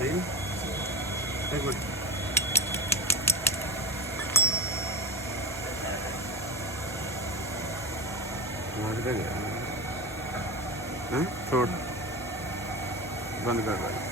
नहीं एक मिनट छोड़ बंद कर रहा है